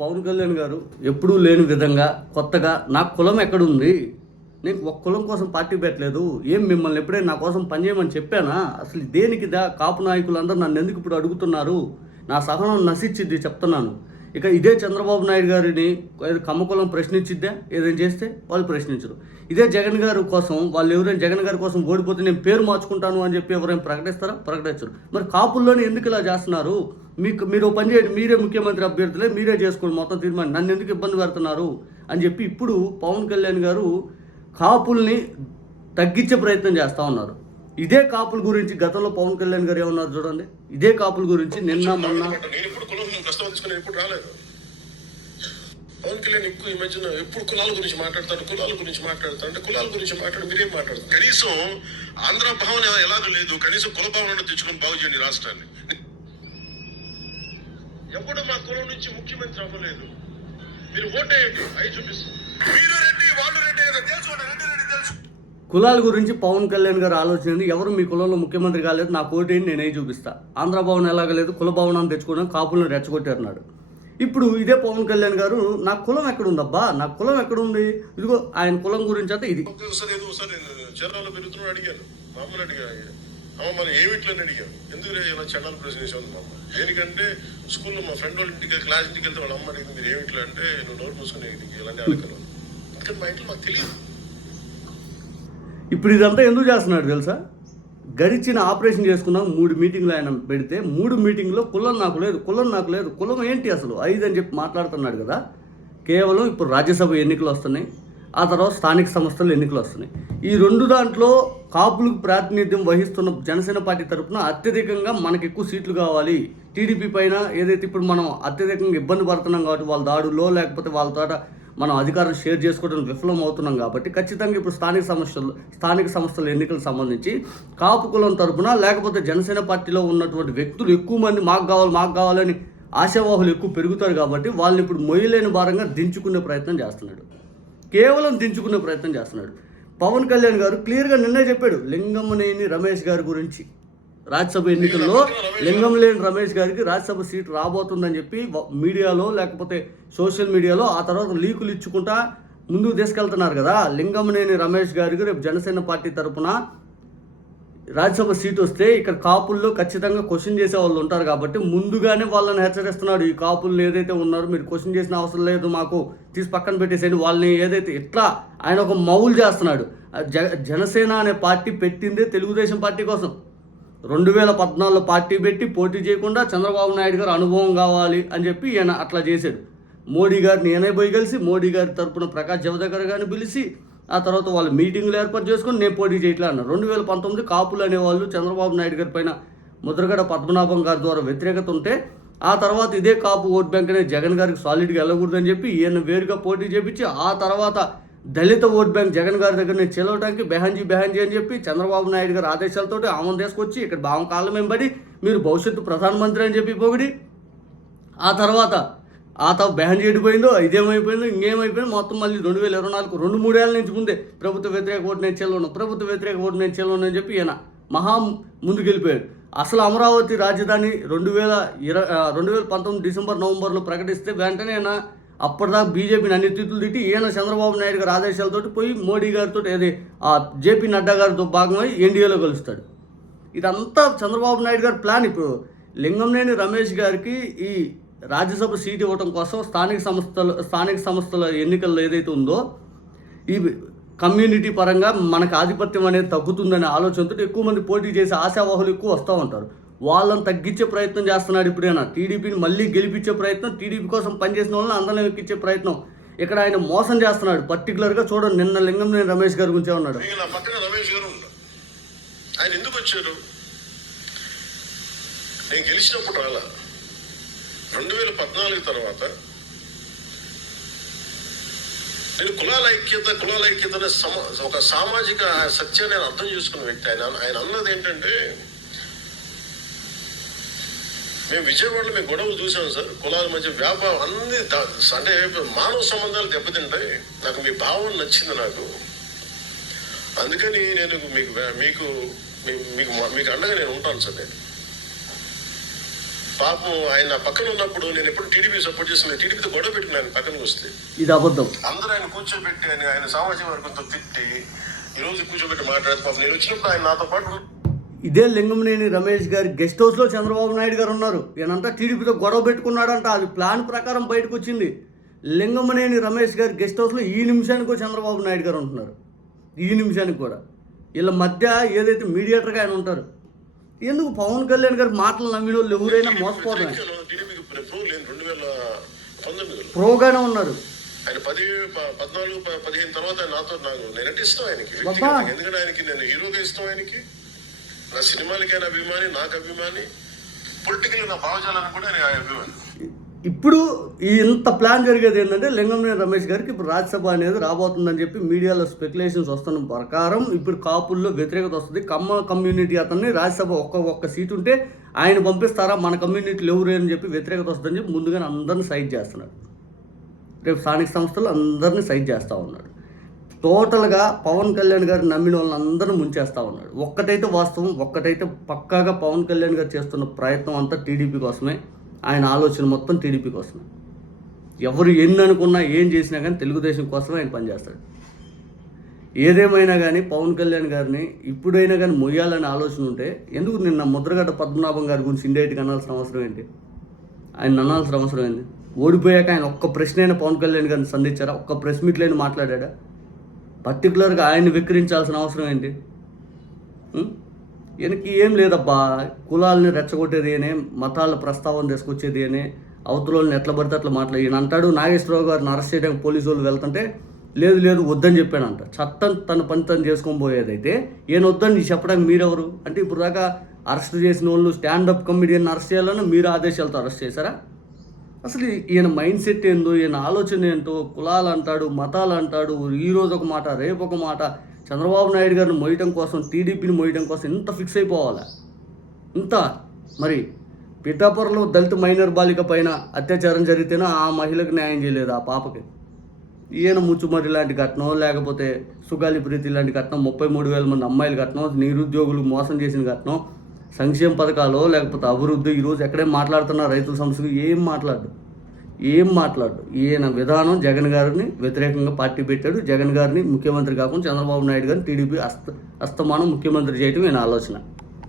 పవన్ కళ్యాణ్ గారు ఎప్పుడూ లేని విధంగా కొత్తగా నా కులం ఎక్కడుంది, నేను ఒక కులం కోసం పార్టీ పెట్టలేదు, ఏం మిమ్మల్ని ఎప్పుడైనా నా కోసం పనిచేయమని చెప్పానా, అసలు దేనికి కాపు నాయకులందరూ నన్ను ఎందుకు ఇప్పుడు అడుగుతున్నారు, నా సహనం నశించిద్ది చెప్తున్నాను. ఇక ఇదే చంద్రబాబు నాయుడు గారిని కమ్మకులం ప్రశ్నించిద్దా, ఏదైనా చేస్తే వాళ్ళు ప్రశ్నించరు. ఇదే జగన్ గారి కోసం వాళ్ళు ఎవరైనా జగన్ గారి కోసం ఓడిపోతే నేను పేరు మార్చుకుంటాను అని చెప్పి ఎవరైనా ప్రకటిస్తారా, ప్రకటించరు. మరి కాపుల్లోనే ఎందుకు ఇలా చేస్తున్నారు, మీరు పని చేయండి, మీరే ముఖ్యమంత్రి అభ్యర్థులే, మీరే చేసుకోండి మొత్తం తీర్మానం, నన్ను ఎందుకు ఇబ్బంది పెడుతున్నారు అని చెప్పి ఇప్పుడు పవన్ కళ్యాణ్ గారు కాపుల్ని తగ్గించే ప్రయత్నం చేస్తూ ఉన్నారు. ఇదే కాపుల గురించి గతంలో పవన్ కళ్యాణ్ గారు ఏమన్నారు చూడండి. ఇదే కాపుల గురించి నిన్న మొన్న పవన్ కళ్యాణ్ ఎక్కువ ఈ మధ్యన ఎప్పుడు కులాల గురించి మాట్లాడతాడు అంటే కులాల గురించి మాట్లాడు, మీరేం మాట్లాడతారు? కనీసం ఆంధ్ర భావన ఎలాగో లేదు, కనీసం కుల భావన తెచ్చుకొని బాగు చేయండి రాష్ట్రాన్ని. ఎప్పుడు మా కులం నుంచి ముఖ్యమంత్రి అవ్వలేదు, మీరు ఓటేయండి, అవి చూపిస్తాం. మీరు రెడ్డి వాళ్ళు రెడ్డి తెలుసుకోండి, రెడ్డి తెలుసు. కులాల గురించి పవన్ కళ్యాణ్ గారు ఆలోచన, ఎవరు మీ కులంలో ముఖ్యమంత్రి కాలేదు, నాకు ఓటేని నేనే చూపిస్తా, ఆంధ్ర భవన్ ఎలాగలేదు, కుల భవనాన్ని తెచ్చుకోవడం కాపులను రెచ్చగొట్టారన్నాడు. ఇప్పుడు ఇదే పవన్ కళ్యాణ్ గారు నా కులం ఎక్కడుందబ్బా, నా కులం ఎక్కడుంది, ఇదిగో ఆయన కులం గురించి అయితే ఇది. చరణాలు పెరుగుతున్నాడు అడిగాను, మా అమ్మని అడిగాను, అమ్మ మరి ఏమిట్లని అడిగాను, ఎందుకు ఇలా చరణాలు ప్రశ్నించాను మా అమ్మ. దేనికంటే స్కూల్లో మా ఫ్రెండ్ వాళ్ళ ఇంటికి క్లాస్ ఇంటికి వెళ్తే వాళ్ళ అమ్మ అడిగింది, మీరు ఏమిట్లా అంటే నువ్వు నోట్ మూసుకుని ఇలాంటి అడగలు. ఎందుకంటే మా ఇంట్లో మాకు తెలియదు. ఇప్పుడు ఇదంతా ఎందుకు చేస్తున్నాడు తెలుసా, గడిచిన ఆపరేషన్ చేసుకున్నాం 3 మీటింగ్లు ఆయన పెడితే 3 మీటింగ్లో కులం నాకు లేదు, కులం ఏంటి అసలు 5 అని చెప్పి మాట్లాడుతున్నాడు కదా. కేవలం ఇప్పుడు రాజ్యసభ ఎన్నికలు వస్తున్నాయి, ఆ తర్వాత స్థానిక సంస్థల ఎన్నికలు వస్తున్నాయి. ఈ 2 దాంట్లో కాపులకు ప్రాతినిధ్యం వహిస్తున్న జనసేన పార్టీ తరఫున అత్యధికంగా మనకు ఎక్కువ సీట్లు కావాలి, టీడీపీ పైన ఏదైతే ఇప్పుడు మనం అత్యధికంగా ఇబ్బంది పడుతున్నాం కాబట్టి వాళ్ళ దాడుల్లో లేకపోతే వాళ్ళ తోట మనం అధికారం షేర్ చేసుకోవడం విఫలం అవుతున్నాం కాబట్టి ఖచ్చితంగా ఇప్పుడు స్థానిక సంస్థల ఎన్నికలకు సంబంధించి కాపు కులం తరపున లేకపోతే జనసేన పార్టీలో ఉన్నటువంటి వ్యక్తులు ఎక్కువ మంది మాకు కావాలని ఆశావాహులు ఎక్కువ పెరుగుతారు కాబట్టి వాళ్ళని ఇప్పుడు మొయ్యలేని భారంగా దించుకునే ప్రయత్నం చేస్తున్నాడు, కేవలం దించుకునే ప్రయత్నం చేస్తున్నాడు. పవన్ కళ్యాణ్ గారు క్లియర్గా నిన్నే చెప్పాడు, లింగంనేని రమేష్ గారి గురించి రాజ్యసభ ఎన్నికల్లో లింగంనేని రమేష్ గారికి రాజ్యసభ సీట్ రాబోతుందని చెప్పి మీడియాలో లేకపోతే సోషల్ మీడియాలో ఆ తర్వాత లీకులు ఇచ్చుకుంటా ముందుకు తీసుకెళ్తున్నారు కదా. లింగంనేని రమేష్ గారికి రేపు జనసేన పార్టీ తరఫున రాజ్యసభ సీట్ వస్తే ఇక్కడ కాపుల్లో ఖచ్చితంగా క్వశ్చన్ చేసే వాళ్ళు ఉంటారు కాబట్టి ముందుగానే వాళ్ళని హెచ్చరిస్తున్నాడు, ఈ కాపులు ఏదైతే ఉన్నారో మీరు క్వశ్చన్ చేసిన అవసరం లేదు, మాకు తీసి పక్కన పెట్టేసేయండి వాళ్ళని, ఏదైతే ఇట్లా ఆయన ఒక మౌలు చేస్తున్నాడు. జనసేన అనే పార్టీ పెట్టిందే తెలుగుదేశం పార్టీ కోసం. 2014లో పార్టీ పెట్టి పోటీ చేయకుండా చంద్రబాబు నాయుడు గారు అనుభవం కావాలి అని చెప్పి ఈయన అట్లా చేశాడు. మోడీ గారిని ఈయన పోయి కలిసి మోడీ గారి తరపున ప్రకాష్ జవదేకర్ గారిని పిలిచి ఆ తర్వాత వాళ్ళు మీటింగ్లు ఏర్పాటు చేసుకొని నేను పోటీ చేయట్లే అన్నారు. 2019 కాపులు అనేవాళ్ళు చంద్రబాబు నాయుడు గారి పైన ముద్రగడ పద్మనాభం గారి ద్వారా వ్యతిరేకత ఉంటే ఆ తర్వాత ఇదే కాపు ఓట్ బ్యాంక్ అనేది జగన్ గారికి సాలిడ్గా వెళ్ళకూడదని చెప్పి ఈయన వేరుగా పోటీ చేపించి ఆ తర్వాత దళిత ఓట్ బ్యాంక్ జగన్ గారి దగ్గర నేను చెలవడానికి బెహాంజీ అని చెప్పి చంద్రబాబు నాయుడు గారి ఆదేశాలతో ఆమెను తీసుకొచ్చి ఇక్కడ భావం కాలం వెంబడి మీరు భవిష్యత్తు ప్రధానమంత్రి అని చెప్పి పొగిడి ఆ తర్వాత బెహాంజీ ఎడిపోయిందో ఇదేమైపోయిందో ఇంకేమైపోయిందో మొత్తం మళ్ళీ 2024 2-3 ఏళ్ళ నుంచి ముందే ప్రభుత్వ వ్యతిరేక ఓటు నేను చెల్లను అని చెప్పి ఈయన మహా ముందుకు వెళ్ళిపోయాడు. అసలు అమరావతి రాజధాని 2019 డిసెంబర్ నవంబర్లో ప్రకటిస్తే వెంటనే ఈయన అప్పటిదాకా బీజేపీని అన్ని తిట్లు తిట్టి ఈయన చంద్రబాబు నాయుడు గారి ఆదేశాలతో పోయి మోడీ గారితో ఏది జేపీ నడ్డా గారితో భాగమై ఎన్డీఏలో కలుస్తాడు. ఇదంతా చంద్రబాబు నాయుడు గారి ప్లాన్. ఇప్పుడు లింగంనేని రమేష్ గారికి ఈ రాజ్యసభ సీట్ ఇవ్వడం కోసం స్థానిక సంస్థల ఎన్నికల్లో ఏదైతే ఉందో ఈ కమ్యూనిటీ పరంగా మనకు ఆధిపత్యం అనేది తగ్గుతుందనే ఆలోచనతో ఎక్కువ మంది పోటీ చేసే ఆశావాహులు ఎక్కువ వస్తూ ఉంటారు. వాళ్ళని తగ్గించే ప్రయత్నం చేస్తున్నాడు ఇప్పుడైనా. టీడీపీని మళ్ళీ గెలిపించే ప్రయత్నం, టీడీపీ కోసం పనిచేసిన వాళ్ళని అందరం ఎక్కించే ప్రయత్నం ఇక్కడ ఆయన మోసం చేస్తున్నాడు. పర్టికులర్గా చూడండి, నిన్న లింగంనేని రమేష్ గారి గురించి ఉన్నాడు. రమేష్ గారు ఆయన ఎందుకు వచ్చారు, నేను గెలిచినప్పుడు రాలా, 2014 తర్వాత నేను కులాల ఐక్యత ఒక సామాజిక సత్యాన్ని నేను అర్థం చేసుకున్న వ్యక్తి. ఆయన అన్నది ఏంటంటే, మేము విజయవాడలో మేము గొడవలు చూసాం సార్, కులాల మధ్య వ్యాపారం అన్ని అంటే మానవ సంబంధాలు దెబ్బతింటాయి, నాకు మీ భావన నచ్చింది నాకు, అందుకని నేను మీకు మీకు మీకు మీకు అండగా నేను ఉంటాను సార్. నేను పాపం ఆయన పక్కన ఉన్నప్పుడు నేను ఎప్పుడు టీడీపీ సపోర్ట్ చేస్తున్నాను, టీడీపీతో గొడవ పెట్టిన ఆయన పక్కనకి వస్తే ఇది అబద్ధం. అందరూ ఆయన కూర్చోబెట్టి ఆయన సామాజిక వర్గంతో తిట్టి ఈ రోజు కూర్చోబెట్టి మాట్లాడితే పాపం నేను వచ్చినప్పుడు ఆయన నాతో పాటు ఇదే లింగంనేని రమేష్ గారి గెస్ట్ హౌస్లో చంద్రబాబు నాయుడు గారు ఉన్నారు. ఈయనంతా టీడీపీతో గొడవ పెట్టుకున్నాడంట. అది ప్లాన్ ప్రకారం బయటకు వచ్చింది. లింగంనేని రమేష్ గారి గెస్ట్ హౌస్లో ఈ నిమిషానికి చంద్రబాబు నాయుడు గారు ఉంటున్నారు. ఈ నిమిషానికి కూడా వీళ్ళ మధ్య ఏదైతే మీడియేటర్గా ఆయన ఉంటారు. ఎందుకు పవన్ కళ్యాణ్ గారి మాటలు నమ్మిన వాళ్ళు ఎవరైనా మోసపోతారు. టీడీపీకి ప్రో లేని 2019లో ప్రోగానే ఉన్నారు. ఆయన 14, 15 తర్వాత నేనంటే ఇష్టం ఆయనకి, ఎందుకంటే ఆయనకి నేను హీరోగా ఇష్టం, ఆయనకి నా సినిమాలకి అభిమాని, నాకు అభిమాని, పొలిటికల్ నా భావజాలను కూడా ఆయన అభిమాని. ఇప్పుడు ఈ ఇంత ప్లాన్ జరిగేది ఏంటంటే లింగంనేని రమేష్ గారికి ఇప్పుడు రాజ్యసభ అనేది రాబోతుందని చెప్పి మీడియాలో స్పెక్యులేషన్స్ వస్తున్న ప్రకారం ఇప్పుడు కాపుల్లో వ్యతిరేకత వస్తుంది. కమ్మ కమ్యూనిటీ అతన్ని రాజ్యసభ ఒక్క సీట్ ఉంటే ఆయన పంపిస్తారా, మన కమ్యూనిటీలు ఎవరు అని చెప్పి వ్యతిరేకత వస్తుందని చెప్పి ముందుగానే అందరిని సైడ్ చేస్తున్నాడు. రేపు స్థానిక సంస్థలు అందరినీ సైడ్ చేస్తూ ఉన్నాడు. టోటల్గా పవన్ కళ్యాణ్ గారు నమ్మిన వాళ్ళని అందరినీ ముంచేస్తూ ఉన్నాడు. ఒక్కటైతే వాస్తవం, ఒక్కటైతే పక్కాగా పవన్ కళ్యాణ్ గారు చేస్తున్న ప్రయత్నం అంతా టీడీపీ కోసమే. ఆయన ఆలోచన మొత్తం టీడీపీ కోసమే. ఎవరు ఎన్ని అనుకున్నా ఏం చేసినా కానీ తెలుగుదేశం కోసమే ఆయన పనిచేస్తాడు. ఏదేమైనా కానీ పవన్ కళ్యాణ్ గారిని ఇప్పుడైనా కానీ మొయ్యాలనే ఆలోచన ఉంటే ఎందుకు నిన్న ముద్రగడ్డ పద్మనాభం గారి గురించి ఇండైరెక్ట్గా అనాల్సిన అవసరం ఏంటి? ఆయన అనాల్సిన అవసరం ఏంటి? ఓడిపోయాక ఆయన ఒక్క ప్రశ్న అయినా పవన్ కళ్యాణ్ గారిని సంధించారా? ఒక్క ప్రెస్ మీట్లో అయినా మాట్లాడా? పర్టికులర్గా ఆయన్ని విక్రించాల్సిన అవసరం ఏంటి? ఈయనకి ఏం లేదబ్బా, కులాలని రెచ్చగొట్టేది అనే, మతాల ప్రస్తావన తీసుకొచ్చేది అనే, అవతలని ఎట్లా పడితే అట్లా మాట్లాడి ఈయన అంటాడు. నాగేశ్వరరావు గారిని అరెస్ట్ చేయడానికి పోలీసు వాళ్ళు వెళ్తుంటే లేదు వద్దని చెప్పానంట. చట్టం తన పని తను చేసుకొని పోయేదైతే ఈయన వద్దని చెప్పడానికి మీరెవరు? అంటే ఇప్పుడు దాకా అరెస్ట్ చేసిన వాళ్ళు స్టాండప్ కమెడియన్ అరెస్ట్ చేయాలని మీరు ఆదేశాలతో అరెస్ట్ చేశారా? అసలు ఈయన మైండ్ సెట్ ఏందో, ఈయన ఆలోచన ఏంటో, కులాలు అంటాడు, మతాలు అంటాడు, ఈరోజు ఒక మాట రేపు ఒక మాట. చంద్రబాబు నాయుడు గారిని మోయటం కోసం, టీడీపీని మోయటం కోసం ఇంత ఫిక్స్ అయిపోవాలా? ఇంత మరి పిఠాపురంలో దళిత మైనర్ బాలిక పైన అత్యాచారం జరిగితేనే ఆ మహిళకు న్యాయం చేయలేదు, ఆ పాపకి. ఈయన ముచ్చుమరి లాంటి ఘటన, లేకపోతే సుగాలి ప్రీతి లాంటి ఘటన, 33,000 మంది అమ్మాయిల ఘటన, నిరుద్యోగులు మోసం చేసిన ఘటన, సంక్షేమ పథకాలు లేకపోతే అభివృద్ధి, ఈరోజు ఎక్కడే మాట్లాడుతున్న రైతుల సమస్యలు ఏం మాట్లాడు. ఈయన విధానం జగన్ గారిని వ్యతిరేకంగా పార్టీ పెట్టాడు. జగన్ గారిని ముఖ్యమంత్రి కాకుండా చంద్రబాబు నాయుడు గారిని టీడీపీ అస్తమానం ముఖ్యమంత్రి చేయడం ఈయన ఆలోచన.